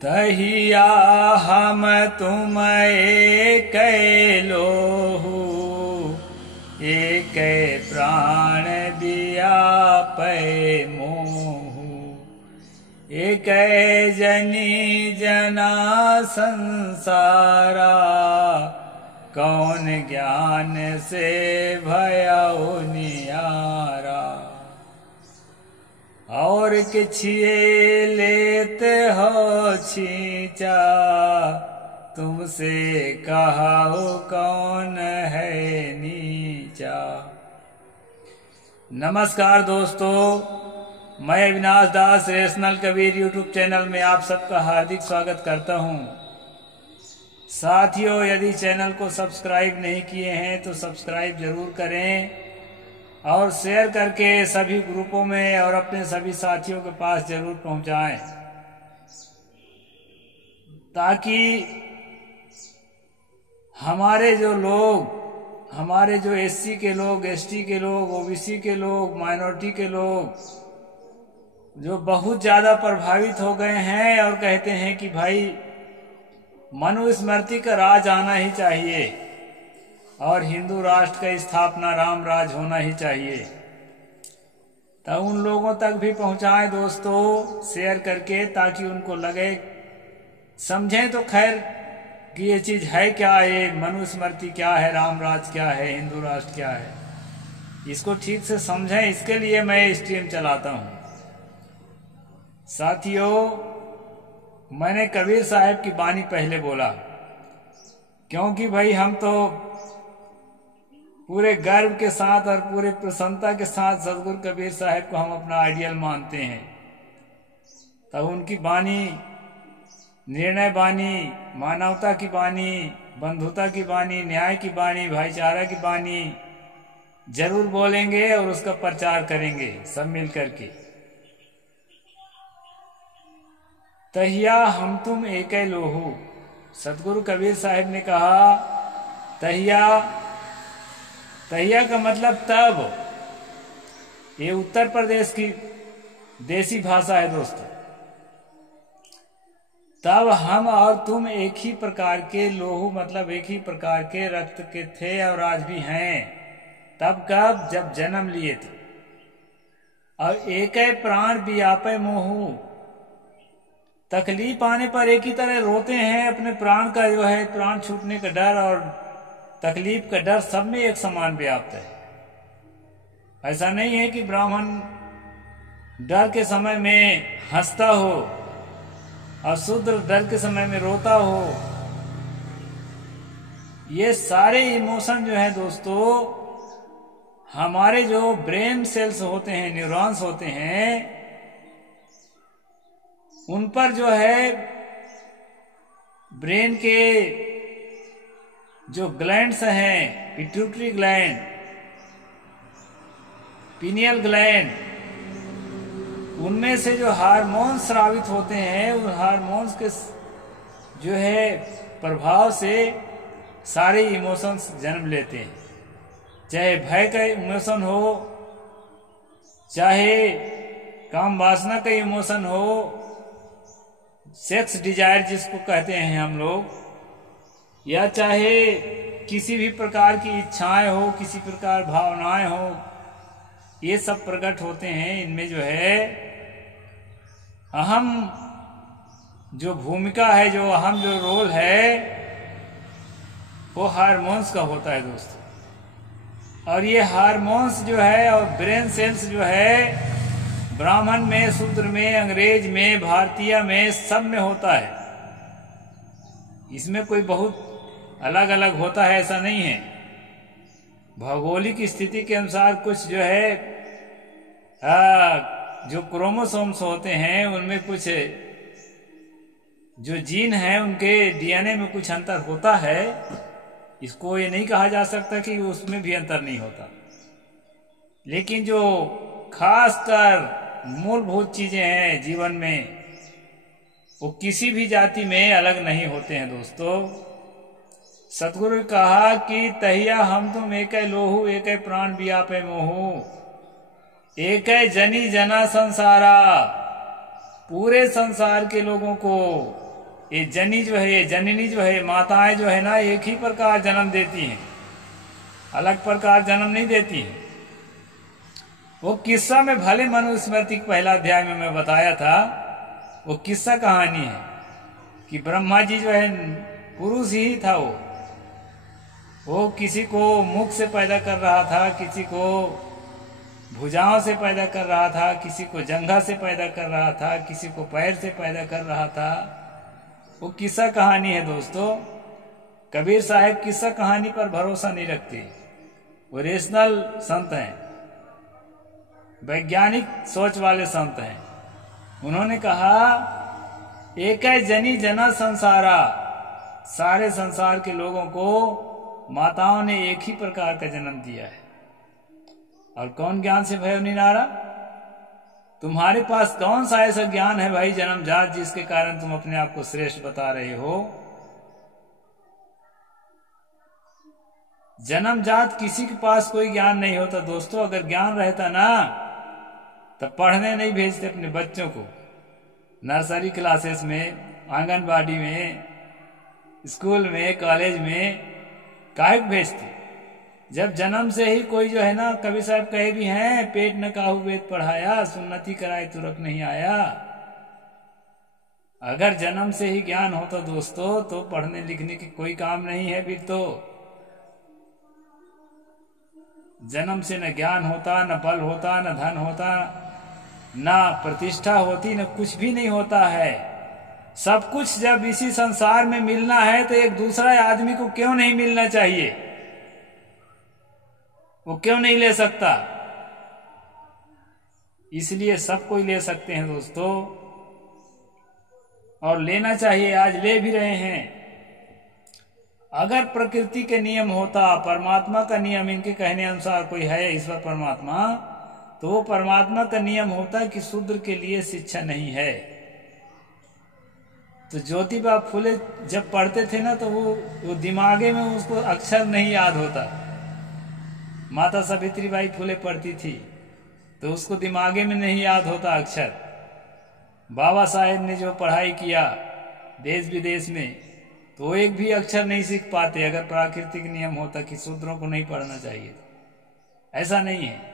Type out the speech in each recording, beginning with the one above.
तहिया हम तुम एक लोहू, एक प्राण दिया पै मोहू। एक जनी जना संसारा, कौन ज्ञान से भयउ नियारा। और किछिए लेते हो छींचा, तुमसे कहाओ कौन है नीचा। नमस्कार दोस्तों, मैं अविनाश दास रेशनल कबीर यूट्यूब चैनल में आप सबका हार्दिक स्वागत करता हूं। साथियों, यदि चैनल को सब्सक्राइब नहीं किए हैं तो सब्सक्राइब जरूर करें और शेयर करके सभी ग्रुपों में और अपने सभी साथियों के पास जरूर पहुंचाएं, ताकि हमारे जो एससी के लोग, एसटी के लोग, ओबीसी के लोग, माइनॉरिटी के लोग जो बहुत ज्यादा प्रभावित हो गए हैं और कहते हैं कि भाई मनुस्मृति का राज आना ही चाहिए और हिंदू राष्ट्र का स्थापना राम राज होना ही चाहिए, तो उन लोगों तक भी पहुंचाएं दोस्तों शेयर करके, ताकि उनको लगे, समझें तो खैर कि ये चीज है क्या, ये मनुस्मृति क्या है, राम राज क्या है, हिंदू राष्ट्र क्या है, इसको ठीक से समझें। इसके लिए मैं स्ट्रीम चलाता हूं। साथियों, मैंने कबीर साहब की बानी पहले बोला, क्योंकि भाई हम तो पूरे गर्व के साथ और पूरे प्रसन्नता के साथ सदगुरु कबीर साहब को हम अपना आइडियल मानते हैं। तब उनकी बानी, निर्णय बानी, मानवता की बानी, बंधुता की बानी, न्याय की बानी, भाईचारा की बानी जरूर बोलेंगे और उसका प्रचार करेंगे सब मिल करके। तहिया हम तुम एक लोहू, सदगुरु कबीर साहब ने कहा तहिया का मतलब तब। ये उत्तर प्रदेश की देसी भाषा है दोस्तों। तब हम और तुम एक ही प्रकार के लोहू, मतलब एक ही प्रकार के रक्त के थे और आज भी हैं। तब कब? जब जन्म लिए थे। और एक प्राण व्यापै मोहू, तकलीफ आने पर एक ही तरह रोते हैं। अपने प्राण का जो है, प्राण छूटने का डर और तकलीफ का डर सब में एक समान व्याप्त है। ऐसा नहीं है कि ब्राह्मण डर के समय में हंसता हो और शूद्र डर के समय में रोता हो। ये सारे इमोशन जो है दोस्तों, हमारे जो ब्रेन सेल्स होते हैं, न्यूरॉन्स होते हैं, उन पर जो है ब्रेन के जो ग्लैंड्स हैं, पिट्यूटरी ग्लैंड, पीनियल ग्लैंड, उनमें से जो हार्मोन्स स्रावित होते हैं, उन हार्मोन्स के जो है प्रभाव से सारे इमोशंस जन्म लेते हैं। चाहे भय का इमोशन हो, चाहे काम वासना का इमोशन हो, सेक्स डिजायर जिसको कहते हैं हम लोग, या चाहे किसी भी प्रकार की इच्छाएं हो, किसी प्रकार भावनाएं हो, ये सब प्रकट होते हैं। इनमें जो है अहम जो भूमिका है, जो अहम जो रोल है, वो हार्मोन्स का होता है दोस्तों। और ये हार्मोन्स जो है और ब्रेन सेल्स जो है, ब्राह्मण में, शूद्र में, अंग्रेज में, भारतीय में, सब में होता है। इसमें कोई बहुत अलग अलग होता है ऐसा नहीं है। भौगोलिक स्थिति के अनुसार कुछ जो है जो क्रोमोसोम्स होते हैं, उनमें कुछ जो जीन है, उनके डीएनए में कुछ अंतर होता है। इसको ये नहीं कहा जा सकता कि उसमें भी अंतर नहीं होता, लेकिन जो खासकर मूलभूत चीजें हैं जीवन में, वो किसी भी जाति में अलग नहीं होते हैं दोस्तों। सतगुरु ने कहा कि तहिया हम तुम एक लोहू, एक प्राण व्यापै मोहू, एक जनी जना संसारा। पूरे संसार के लोगों को ये जनी जो है, ये जननी जो है, माताएं जो है ना, एक ही प्रकार जन्म देती हैं, अलग प्रकार जन्म नहीं देती हैं। वो किस्सा में भले मनुस्मृति के पहला अध्याय में मैं बताया था, वो किस्सा कहानी है कि ब्रह्मा जी जो है पुरुष ही था। वो किसी को मुख से पैदा कर रहा था, किसी को भुजाओं से पैदा कर रहा था, किसी को जंघा से पैदा कर रहा था, किसी को पैर से पैदा कर रहा था। वो किस्सा कहानी है दोस्तों। कबीर साहब किस्सा कहानी पर भरोसा नहीं रखते। वो रेशनल संत हैं, वैज्ञानिक सोच वाले संत हैं। उन्होंने कहा एक जनी जना संसारा, सारे संसार के लोगों को माताओं ने एक ही प्रकार का जन्म दिया है। और कौन ज्ञान से भयो निनारा? तुम्हारे पास कौन सा ऐसा ज्ञान है भाई जन्मजात, जिसके कारण तुम अपने आप को श्रेष्ठ बता रहे हो? जन्मजात किसी के पास कोई ज्ञान नहीं होता दोस्तों। अगर ज्ञान रहता ना तब पढ़ने नहीं भेजते अपने बच्चों को नर्सरी क्लासेस में, आंगनबाड़ी में, स्कूल में, कॉलेज में काहे भेजते? जब जन्म से ही कोई जो है ना, कवि साहब कहे भी हैं, पेट न काहू वेद पढ़ाया, सुन्नति कराए तुरक नहीं आया। अगर जन्म से ही ज्ञान होता दोस्तों तो पढ़ने लिखने की कोई काम नहीं है। फिर तो जन्म से न ज्ञान होता, न बल होता, न धन होता, न प्रतिष्ठा होती, न कुछ भी नहीं होता है। सब कुछ जब इसी संसार में मिलना है तो एक दूसरा आदमी को क्यों नहीं मिलना चाहिए? वो क्यों नहीं ले सकता? इसलिए सब कोई ले सकते हैं दोस्तों, और लेना चाहिए, आज ले भी रहे हैं। अगर प्रकृति के नियम होता, परमात्मा का नियम, इनके कहने अनुसार कोई है ईश्वर परमात्मा, तो वो परमात्मा का नियम होता कि शूद्र के लिए शिक्षा नहीं है। तो ज्योतिबा फुले जब पढ़ते थे ना तो वो दिमागे में उसको अक्षर नहीं याद होता। माता सावित्रीबाई फुले पढ़ती थी तो उसको दिमागे में नहीं याद होता अक्षर। बाबा साहेब ने जो पढ़ाई किया देश विदेश में, तो वो एक भी अक्षर नहीं सीख पाते अगर प्राकृतिक नियम होता कि शूद्रों को नहीं पढ़ना चाहिए। ऐसा नहीं है।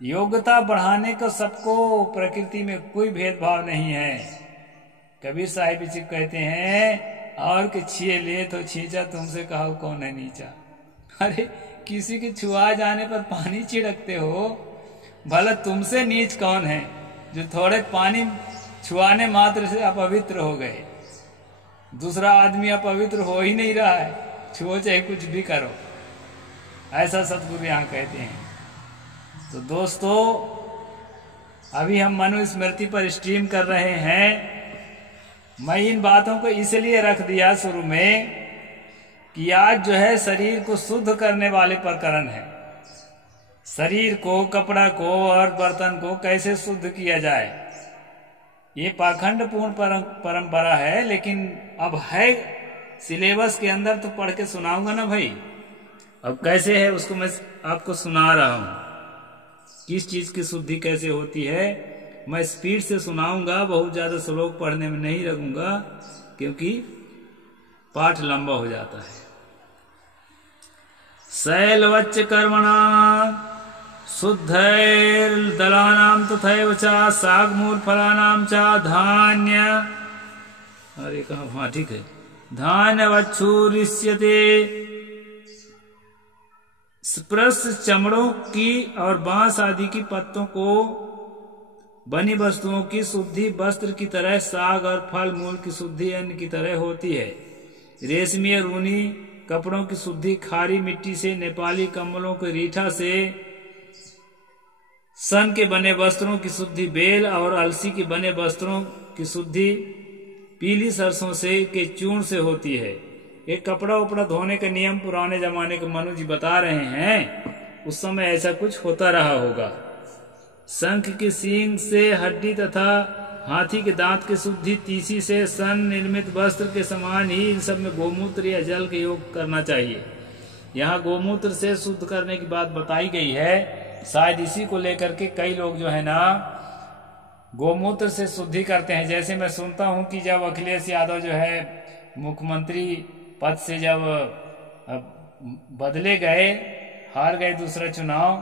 योग्यता बढ़ाने का सबको, प्रकृति में कोई भेदभाव नहीं है। कबीर साहिब जी कहते हैं, और के छिए ले तो छींचा, तुमसे कहो कौन है नीचा। अरे किसी के छुआ जाने पर पानी छिड़कते हो, भला तुमसे नीच कौन है जो थोड़े पानी छुआने मात्र से अपवित्र हो गए? दूसरा आदमी अपवित्र हो ही नहीं रहा है, छुओ चाहे कुछ भी करो। ऐसा सतगुरु यहाँ कहते हैं। तो दोस्तों अभी हम मनुस्मृति पर स्ट्रीम कर रहे हैं। मैं इन बातों को इसलिए रख दिया शुरू में कि आज जो है शरीर को शुद्ध करने वाले प्रकरण है। शरीर को, कपड़ा को और बर्तन को कैसे शुद्ध किया जाए, ये पाखंडपूर्ण परंपरा है। लेकिन अब है सिलेबस के अंदर तो पढ़ के सुनाऊंगा ना भाई। अब कैसे है उसको मैं आपको सुना रहा हूं, किस चीज की शुद्धि कैसे होती है। मैं स्पीड से सुनाऊंगा, बहुत ज्यादा श्लोक पढ़ने में नहीं लगूंगा क्योंकि पाठ लंबा हो जाता है। शैलवच्च कर्मणा शुद्धैर्दलानां तथैव च शाकमूल फलानां च धान्य, अरे कहा, हाँ ठीक है, धान्यवच्छूरिष्यते। स्पर्श चमड़ों की और बांस आदि की पत्तों को बनी वस्तुओं की शुद्धि वस्त्र की तरह, साग और फल मूल की शुद्धि अन्न की तरह होती है। रेशमी और ऊनी कपड़ों की शुद्धि खारी मिट्टी से, नेपाली कंबलों के रीठा से, सन के बने वस्त्रों की शुद्धि बेल और अलसी के बने वस्त्रों की शुद्धि पीली सरसों से के चूर्ण से होती है। एक कपड़ा उपड़ा धोने का नियम पुराने जमाने के मनु जी बता रहे हैं, उस समय ऐसा कुछ होता रहा होगा। शंख के सींग से हड्डी तथा हाथी के दांत की शुद्धि तीसी से, सन निर्मित वस्त्र के समान ही इन सब में गोमूत्र या जल का योग करना चाहिए। यहाँ गोमूत्र से शुद्ध करने की बात बताई गई है। शायद इसी को लेकर के कई लोग जो है ना गोमूत्र से शुद्धि करते हैं। जैसे मैं सुनता हूं कि जब अखिलेश यादव जो है मुख्यमंत्री पद से जब बदले गए, हार गए दूसरा चुनाव,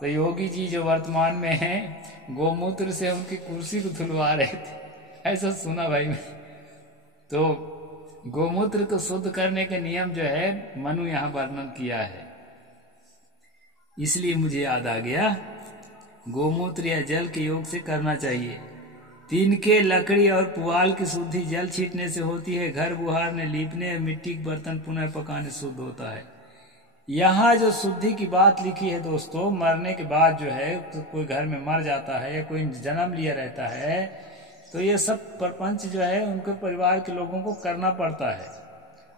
तो योगी जी जो वर्तमान में हैं गोमूत्र से उनकी कुर्सी को धुलवा रहे थे, ऐसा सुना भाई मैं। तो गोमूत्र को शुद्ध करने के नियम जो है मनु यहाँ वर्णन किया है, इसलिए मुझे याद आ गया गोमूत्र या जल के योग से करना चाहिए। तिनके, लकड़ी और पुआल की शुद्धि जल छींटने से होती है। घर बुहारने, लीपने और मिट्टी के बर्तन पुनः पकाने शुद्ध होता है। यहाँ जो शुद्धि की बात लिखी है दोस्तों, मरने के बाद जो है तो कोई घर में मर जाता है या कोई जन्म लिया रहता है, तो ये सब प्रपंच जो है उनके परिवार के लोगों को करना पड़ता है।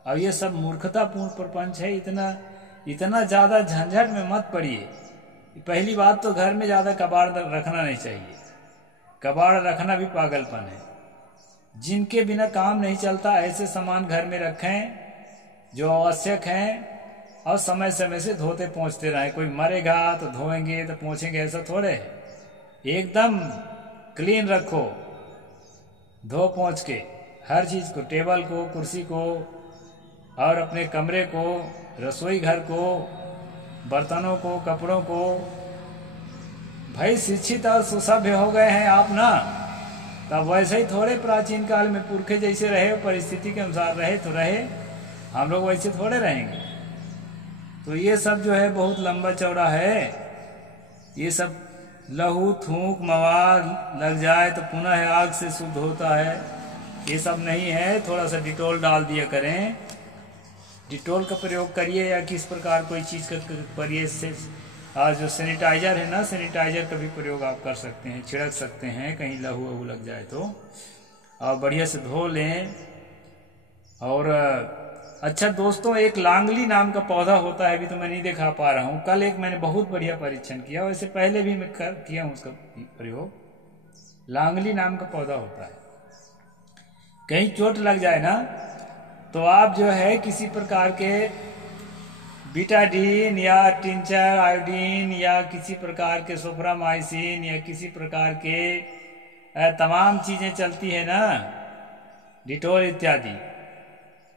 और ये सब मूर्खतापूर्ण प्रपंच है। इतना ज्यादा झंझट में मत पड़िए। पहली बात तो घर में ज्यादा कबाड़ रखना नहीं चाहिए। कबाड़ रखना भी पागलपन है। जिनके बिना काम नहीं चलता ऐसे सामान घर में रखें जो आवश्यक हैं, और समय समय से धोते पोंछते रहें। कोई मरेगा तो धोएंगे तो पोंछेंगे, ऐसा थोड़े है। एकदम क्लीन रखो, धो पोंछ के हर चीज को, टेबल को, कुर्सी को, और अपने कमरे को, रसोई घर को, बर्तनों को, कपड़ों को। भाई शिक्षित और सुसभ्य हो गए हैं आप ना, तब वैसे ही थोड़े प्राचीन काल में पुरखे जैसे रहे, परिस्थिति के अनुसार रहे तो रहे, हम लोग वैसे थोड़े रहेंगे। तो ये सब जो है बहुत लंबा चौड़ा है। ये सब लहू थूक मवाद लग जाए तो पुनः आग से शुद्ध होता है, ये सब नहीं है। थोड़ा सा डिटोल डाल दिया करें, डिटोल का प्रयोग करिए या किस प्रकार कोई चीज का करिए। से जो सैनिटाइजर है ना, सैनिटाइजर का भी प्रयोग आप कर सकते हैं, छिड़क सकते हैं कहीं लहू वहू लग जाए तो, और बढ़िया से धो लें। और अच्छा दोस्तों, एक लांगली नाम का पौधा होता है, अभी तो मैं नहीं दिखा पा रहा हूँ। कल एक मैंने बहुत बढ़िया परीक्षण किया, वैसे पहले भी मैं किया हूँ उसका प्रयोग। लांगली नाम का पौधा होता है। कहीं चोट लग जाए ना तो आप जो है किसी प्रकार के बीटाडीन या टिंचर आयोडीन या किसी प्रकार के सोफ्रामाइसिन या किसी प्रकार के तमाम चीजें चलती है ना, डिटोल इत्यादि,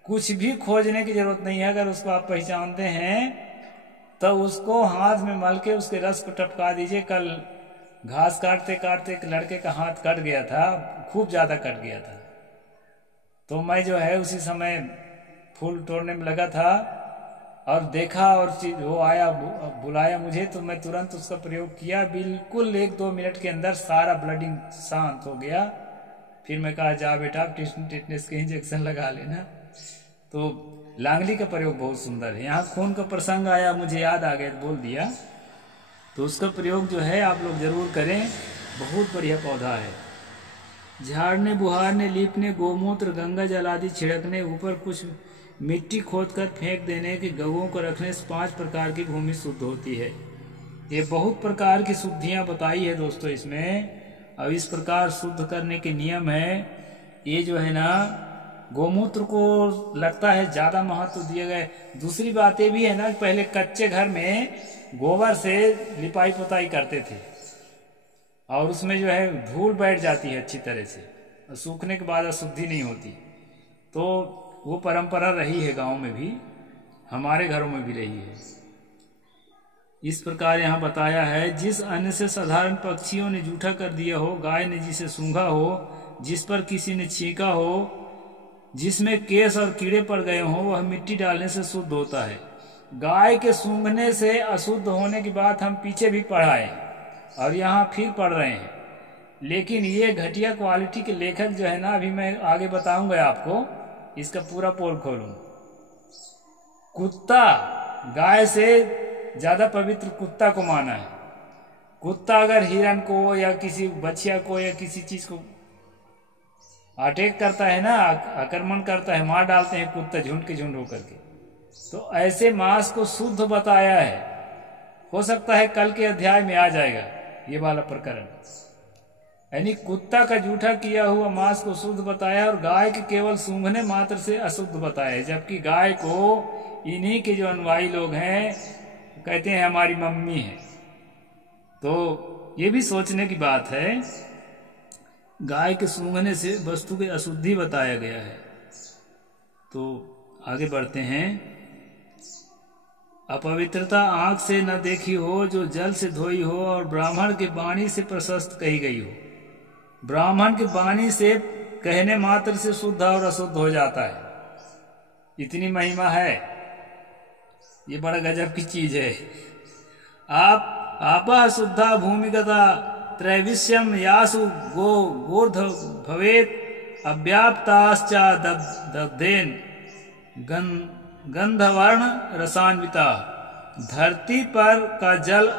कुछ भी खोजने की जरूरत नहीं है। अगर उसको आप पहचानते हैं तो उसको हाथ में मल के उसके रस को टपका दीजिए। कल घास काटते काटते एक लड़के का हाथ कट गया था, खूब ज्यादा कट गया था। तो मैं जो है उसी समय फूल तोड़ने में लगा था और देखा, और वो आया बुलाया मुझे, तो मैं तुरंत उसका प्रयोग किया। बिल्कुल 1-2 मिनट के अंदर सारा ब्लडिंग शांत हो गया। फिर मैं कहा जा बेटा टिटनेस के इंजेक्शन लगा लेना। तो लांगली का प्रयोग बहुत सुंदर है। यहाँ खून का प्रसंग आया, मुझे याद आ गया तो बोल दिया। तो उसका प्रयोग जो है आप लोग जरूर करें, बहुत बढ़िया पौधा है। झाड़ने, बुहारने, लीपने, गोमूत्र, गंगा जल आदि छिड़कने, ऊपर कुछ मिट्टी खोदकर फेंक देने की, गऊओं को रखने से 5 प्रकार की भूमि शुद्ध होती है। ये बहुत प्रकार की शुद्धियां बताई है दोस्तों इसमें, और इस प्रकार शुद्ध करने के नियम है। ये जो है ना गोमूत्र को लगता है ज्यादा महत्व दिए गए। दूसरी बात ये भी है ना, पहले कच्चे घर में गोबर से लिपाई पुताई करते थे और उसमें जो है धूल बैठ जाती है अच्छी तरह से, और सूखने के बाद अशुद्धि नहीं होती। तो वो परंपरा रही है गांव में भी, हमारे घरों में भी रही है। इस प्रकार यहाँ बताया है, जिस अन्न से साधारण पक्षियों ने जूठा कर दिया हो, गाय ने जिसे सूंघा हो, जिस पर किसी ने छींका हो, जिसमें केस और कीड़े पड़ गए हो, वह मिट्टी डालने से शुद्ध होता है। गाय के सूंघने से अशुद्ध होने की बात हम पीछे भी पढ़ाए और यहाँ फिर पढ़ रहे हैं। लेकिन ये घटिया क्वालिटी के लेखक जो है ना, अभी मैं आगे बताऊंगा आपको, इसका पूरा पोल खोलूं। कुत्ता, गाय से ज्यादा पवित्र कुत्ता को माना है। कुत्ता अगर हिरन को या किसी बछिया को या किसी चीज को अटैक करता है ना, आक्रमण करता है, मार डालते हैं कुत्ता झुंड के झुंड होकर के, तो ऐसे मांस को शुद्ध बताया है। हो सकता है कल के अध्याय में आ जाएगा ये वाला प्रकरण। यानी कुत्ता का जूठा किया हुआ मांस को शुद्ध बताया और गाय के केवल सूंघने मात्र से अशुद्ध बताया है। जबकि गाय को इन्हीं के जो अनुयायी लोग हैं कहते हैं हमारी मम्मी है। तो ये भी सोचने की बात है। गाय के सूंघने से वस्तु की अशुद्धि बताया गया है। तो आगे बढ़ते हैं। अपवित्रता आंख से न देखी हो, जो जल से धोई हो, और ब्राह्मण के वाणी से प्रशस्त कही गई हो। ब्राह्मण की वाणी से कहने मात्र से शुद्ध और अशुद्ध हो जाता है, इतनी महिमा है। ये बड़ा गजब की चीज है। आपा शुद्धा भूमिगता त्रैविश्यम यासु गोर्ध भवेत अव्याप्ताश्चा दग्धेन गंधवर्ण रसान्विता। धरती पर का जल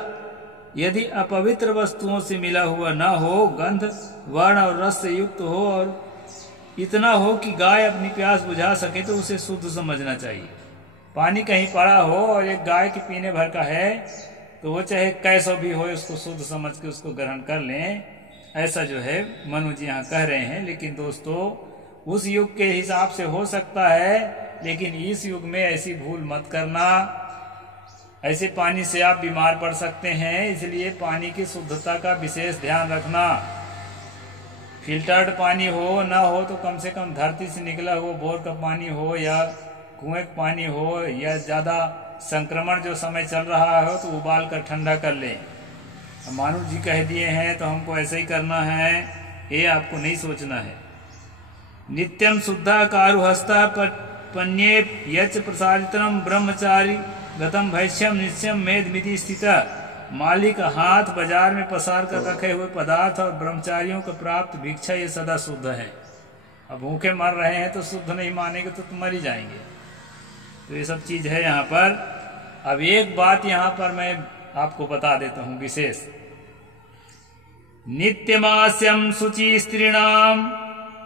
यदि अपवित्र वस्तुओं से मिला हुआ न हो, गंध वर्ण और रस से युक्त हो, और इतना हो कि गाय अपनी प्यास बुझा सके, तो उसे शुद्ध समझना चाहिए। पानी कहीं पड़ा हो और एक गाय के पीने भर का है, तो वो चाहे कैसा भी हो, उसको शुद्ध समझ के उसको ग्रहण कर लें। ऐसा जो है मनु जी यहाँ कह रहे हैं। लेकिन दोस्तों, उस युग के हिसाब से हो सकता है, लेकिन इस युग में ऐसी भूल मत करना। ऐसे पानी से आप बीमार पड़ सकते हैं, इसलिए पानी की शुद्धता का विशेष ध्यान रखना। फिल्टर्ड पानी हो ना हो तो कम से कम धरती से निकला हुआ बोर का पानी हो, या कुएं का पानी हो, या ज्यादा संक्रमण जो समय चल रहा हो तो उबाल कर ठंडा कर ले। मानव जी कह दिए हैं तो हमको ऐसा ही करना है, ये आपको नहीं सोचना है। नित्यम शुद्धा कारुहस्ता पन्ये यच प्रसारितम ब्रह्मचारी गतम भैष्यम निश्चयम मेदमिति स्थिता। मालिक हाथ बाजार में पसार कर रखे हुए पदार्थ और ब्रह्मचारियों को प्राप्त भिक्षा ये सदा शुद्ध है। अब भूखे मर रहे हैं तो शुद्ध नहीं मानेंगे तो तुम मर ही जाएंगे। तो ये सब चीज है यहाँ पर। अब एक बात यहाँ पर मैं आपको बता देता हूँ विशेष। नित्यमास्यम शुचि स्त्रीणाम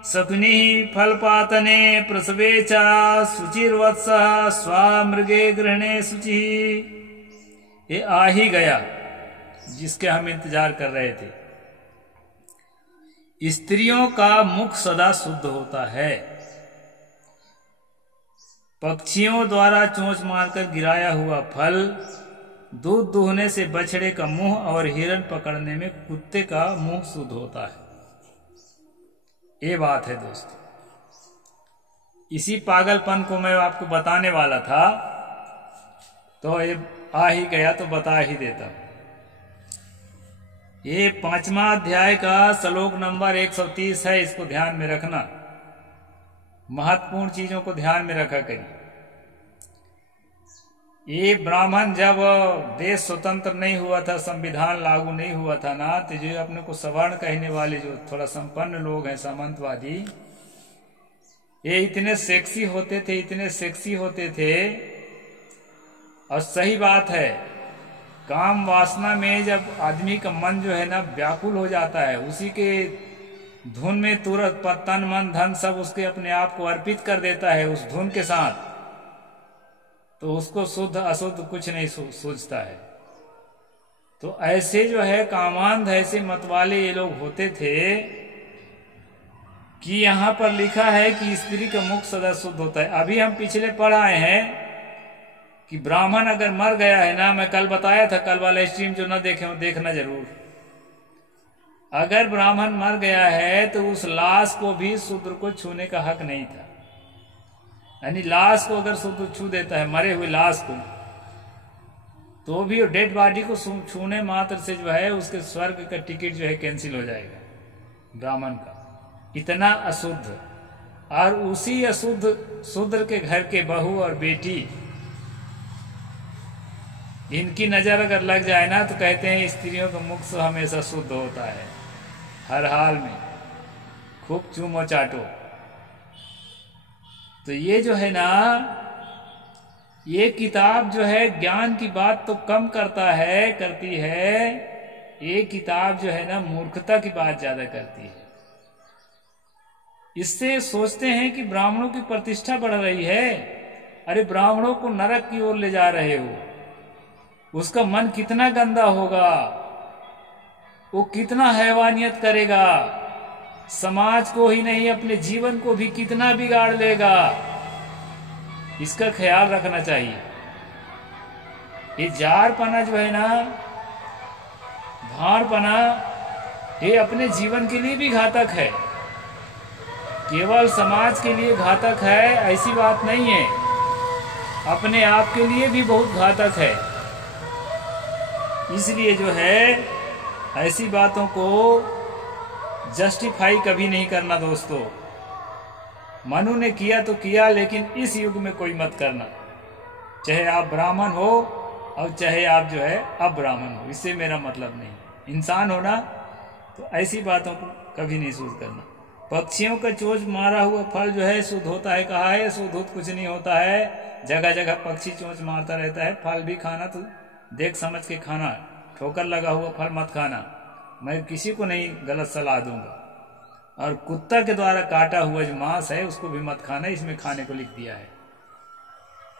सकुनि फलपातने प्रसवे च शुचिर्वत्स स्वामृगे ग्रहणे शुचि। ये आ ही गया जिसके हम इंतजार कर रहे थे। स्त्रियों का मुख सदा शुद्ध होता है। पक्षियों द्वारा चोंच मारकर गिराया हुआ फल, दूध दूहने से बछड़े का मुंह और हिरण पकड़ने में कुत्ते का मुंह शुद्ध होता है। ये बात है दोस्तों। इसी पागलपन को मैं आपको बताने वाला था, तो ये आ ही गया तो बता ही देता। ये 5वां अध्याय का श्लोक नंबर 130 है, इसको ध्यान में रखना। महत्वपूर्ण चीजों को ध्यान में रखा करिए। ये ब्राह्मण जब देश स्वतंत्र नहीं हुआ था, संविधान लागू नहीं हुआ था ना, तो जो अपने को सवर्ण कहने वाले जो थोड़ा संपन्न लोग हैं, सामंतवादी, ये इतने सेक्सी होते थे, इतने सेक्सी होते थे। और सही बात है, काम वासना में जब आदमी का मन जो है ना व्याकुल हो जाता है, उसी के धुन में तुरंत तन मन धन सब उसके अपने आप को अर्पित कर देता है उस धुन के साथ, तो उसको शुद्ध अशुद्ध कुछ नहीं सूझता है। तो ऐसे जो है कामांध, ऐसे मतवाले ये लोग होते थे कि यहाँ पर लिखा है कि स्त्री का मुख सदा शुद्ध होता है। अभी हम पिछले पढ़ आए हैं कि ब्राह्मण अगर मर गया है ना, मैं कल बताया था, कल वाला स्ट्रीम जो न देखे हो देखना जरूर। अगर ब्राह्मण मर गया है तो उस लाश को भी शूद्र को छूने का हक नहीं था। यानी लाश को अगर शूद्र छू देता है, मरे हुए लाश को, तो भी डेड बॉडी को छूने मात्र से जो है उसके स्वर्ग का टिकट जो है कैंसिल हो जाएगा ब्राह्मण का। इतना अशुद्ध। और उसी अशुद्ध शूद्र के घर के बहू और बेटी, इनकी नजर अगर लग जाए ना, तो कहते हैं स्त्रियों का मुख से हमेशा शुद्ध होता है, हर हाल में खूब चूमो चाटो। तो ये जो है ना, ये किताब जो है ज्ञान की बात तो कम करती है, ये किताब जो है ना मूर्खता की बात ज्यादा करती है। इससे सोचते हैं कि ब्राह्मणों की प्रतिष्ठा बढ़ रही है। अरे ब्राह्मणों को नरक की ओर ले जा रहे हो, उसका मन कितना गंदा होगा, वो कितना हैवानियत करेगा, समाज को ही नहीं अपने जीवन को भी कितना बिगाड़ लेगा। इसका ख्याल रखना चाहिए। ये जारपना जो है ना, भाड़पना, ये अपने जीवन के लिए भी घातक है, केवल समाज के लिए घातक है ऐसी बात नहीं है, अपने आप के लिए भी बहुत घातक है। इसलिए जो है ऐसी बातों को जस्टिफाई कभी नहीं करना दोस्तों। मनु ने किया तो किया, लेकिन इस युग में कोई मत करना, चाहे आप ब्राह्मण हो और चाहे आप जो है अब्राह्मण हो, इससे मेरा मतलब नहीं। इंसान होना तो ऐसी बातों को कभी नहीं शुद्ध करना। पक्षियों का चोंच मारा हुआ फल जो है शुद्ध होता है, कहा है शुद्ध कुछ नहीं होता है। जगह जगह पक्षी चोंच मारता रहता है। फल भी खाना तो देख समझ के खाना, ठोकर लगा हुआ फल मत खाना। मैं किसी को नहीं गलत सलाह दूंगा। और कुत्ता के द्वारा काटा हुआ जो मांस है उसको भी मत खाना, इसमें खाने को लिख दिया है।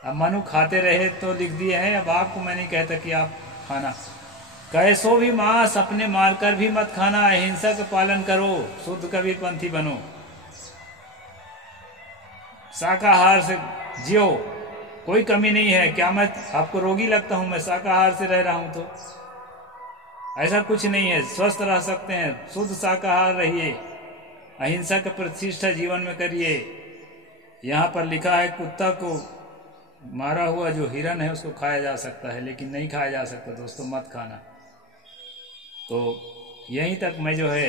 अब मनु खाते रहे तो लिख दिए हैं, अब आपको मैं नहीं कहता कि आप खाना। कैसो भी मांस अपने मारकर भी मत खाना, अहिंसा का पालन करो, शुद्ध कबीर पंथी बनो, शाकाहार से जियो, कोई कमी नहीं है। क्या मैं आपको रोगी लगता हूं? मैं शाकाहार से रह रहा हूं तो ऐसा कुछ नहीं है, स्वस्थ रह सकते हैं। शुद्ध शाकाहार रहिए, अहिंसा का प्रतिष्ठा जीवन में करिए। यहाँ पर लिखा है कुत्ता को मारा हुआ जो हिरन है उसको खाया जा सकता है, लेकिन नहीं खाया जा सकता दोस्तों, मत खाना। तो यहीं तक मैं जो है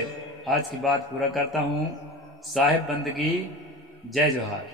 आज की बात पूरा करता हूँ। साहिब बंदगी, जय जोहार।